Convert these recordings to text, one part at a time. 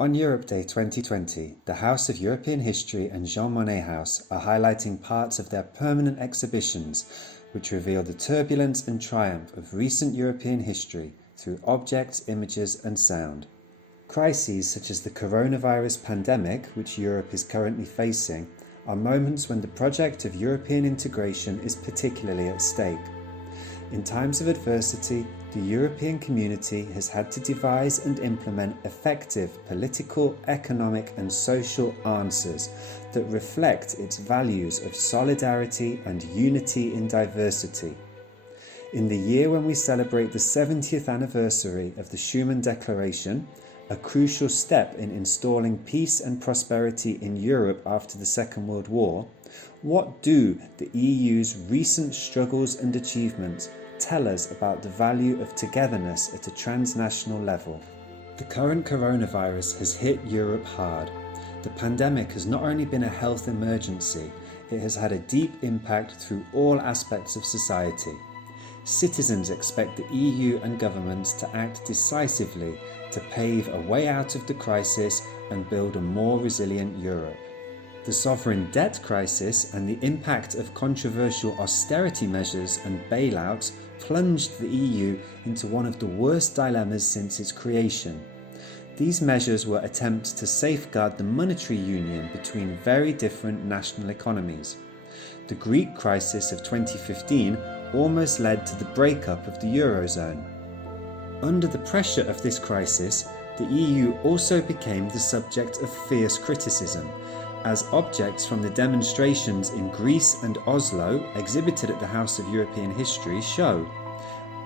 On Europe Day 2020, the House of European History and Jean Monnet House are highlighting parts of their permanent exhibitions which reveal the turbulence and triumph of recent European history through objects, images and sound. Crises such as the coronavirus pandemic, which Europe is currently facing, are moments when the project of European integration is particularly at stake. In times of adversity, the European community has had to devise and implement effective political, economic and social answers that reflect its values of solidarity and unity in diversity. In the year when we celebrate the 70th anniversary of the Schuman Declaration, a crucial step in installing peace and prosperity in Europe after the Second World War, what do the EU's recent struggles and achievements tell us about the value of togetherness at a transnational level? The current coronavirus has hit Europe hard. The pandemic has not only been a health emergency, it has had a deep impact through all aspects of society. Citizens expect the EU and governments to act decisively to pave a way out of the crisis and build a more resilient Europe. The sovereign debt crisis and the impact of controversial austerity measures and bailouts plunged the EU into one of the worst dilemmas since its creation. These measures were attempts to safeguard the monetary union between very different national economies. The Greek crisis of 2015 almost led to the breakup of the Eurozone. Under the pressure of this crisis, the EU also became the subject of fierce criticism, as objects from the demonstrations in Greece and Oslo exhibited at the House of European History show,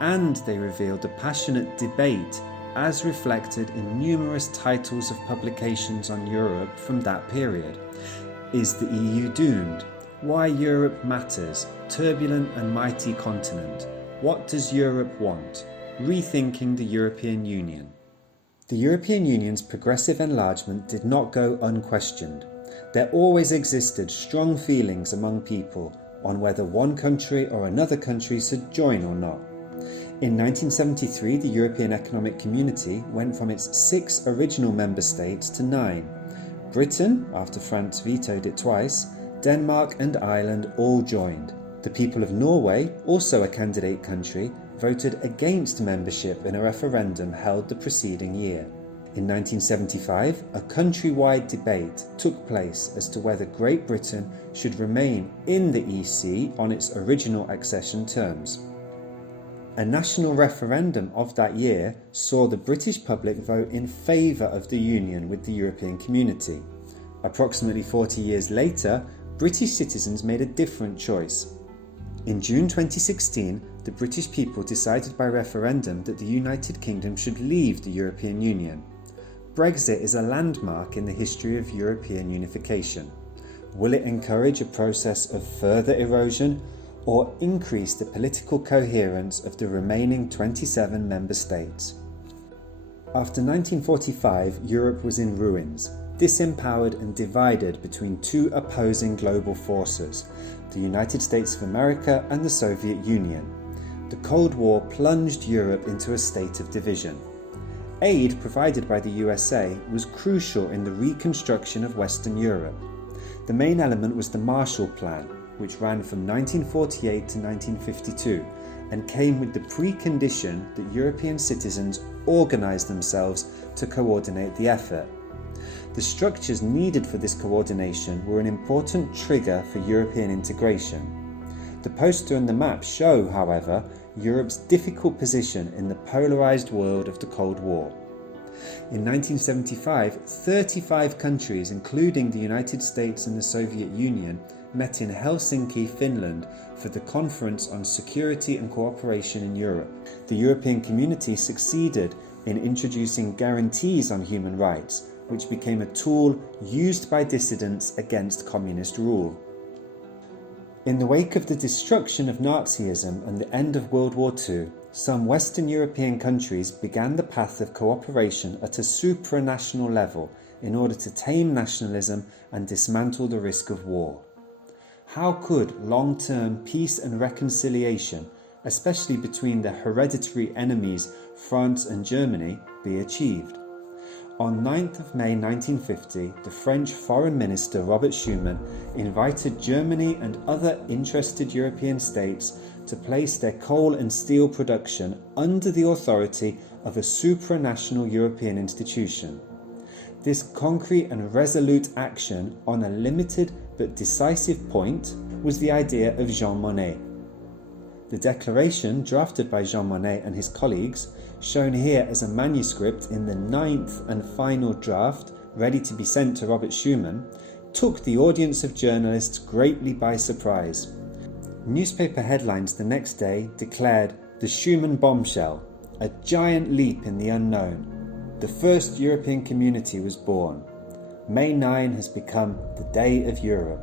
and they revealed a passionate debate as reflected in numerous titles of publications on Europe from that period. Is the EU doomed? Why Europe matters? Turbulent and mighty continent. What does Europe want? Rethinking the European Union. The European Union's progressive enlargement did not go unquestioned. There always existed strong feelings among people on whether one country or another country should join or not. In 1973, the European Economic Community went from its 6 original member states to 9. Britain, after France vetoed it twice, Denmark and Ireland all joined. The people of Norway, also a candidate country, voted against membership in a referendum held the preceding year. In 1975, a countrywide debate took place as to whether Great Britain should remain in the EC on its original accession terms. A national referendum of that year saw the British public vote in favour of the union with the European Community. Approximately 40 years later, British citizens made a different choice. In June 2016, the British people decided by referendum that the United Kingdom should leave the European Union. Brexit is a landmark in the history of European unification. Will it encourage a process of further erosion or increase the political coherence of the remaining 27 member states? After 1945, Europe was in ruins, disempowered and divided between two opposing global forces, the United States of America and the Soviet Union. The Cold War plunged Europe into a state of division. Aid provided by the USA was crucial in the reconstruction of Western Europe. The main element was the Marshall Plan, which ran from 1948 to 1952 and came with the precondition that European citizens organised themselves to coordinate the effort. The structures needed for this coordination were an important trigger for European integration. The poster and the map show, however, Europe's difficult position in the polarised world of the Cold War. In 1975, 35 countries, including the United States and the Soviet Union, met in Helsinki, Finland, for the Conference on Security and Cooperation in Europe. The European Community succeeded in introducing guarantees on human rights, which became a tool used by dissidents against communist rule. In the wake of the destruction of Nazism and the end of World War II, some Western European countries began the path of cooperation at a supranational level in order to tame nationalism and dismantle the risk of war. How could long-term peace and reconciliation, especially between the hereditary enemies France and Germany, be achieved? On 9th of May 1950, the French Foreign Minister Robert Schuman invited Germany and other interested European states to place their coal and steel production under the authority of a supranational European institution. This concrete and resolute action on a limited but decisive point was the idea of Jean Monnet. The declaration, drafted by Jean Monnet and his colleagues, shown here as a manuscript in the 9th and final draft, ready to be sent to Robert Schuman, took the audience of journalists greatly by surprise. Newspaper headlines the next day declared the Schuman bombshell, a giant leap in the unknown. The first European community was born. May 9 has become the Day of Europe.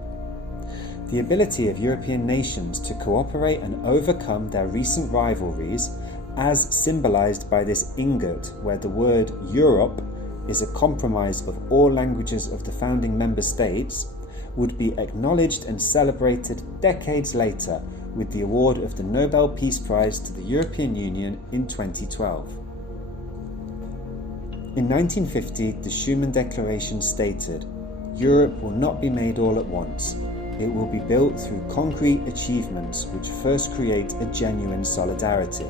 The ability of European nations to cooperate and overcome their recent rivalries, as symbolized by this ingot where the word Europe is a compromise of all languages of the founding member states, would be acknowledged and celebrated decades later with the award of the Nobel Peace Prize to the European Union in 2012. In 1950, the Schuman Declaration stated, "Europe will not be made all at once. It will be built through concrete achievements which first create a genuine solidarity."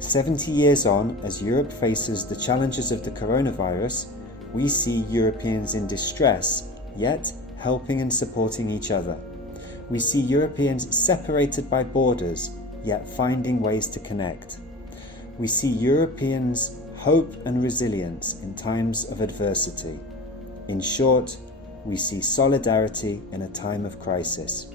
70 years on, as Europe faces the challenges of the coronavirus, we see Europeans in distress, yet helping and supporting each other. We see Europeans separated by borders, yet finding ways to connect. We see Europeans' hope and resilience in times of adversity. In short, we see solidarity in a time of crisis.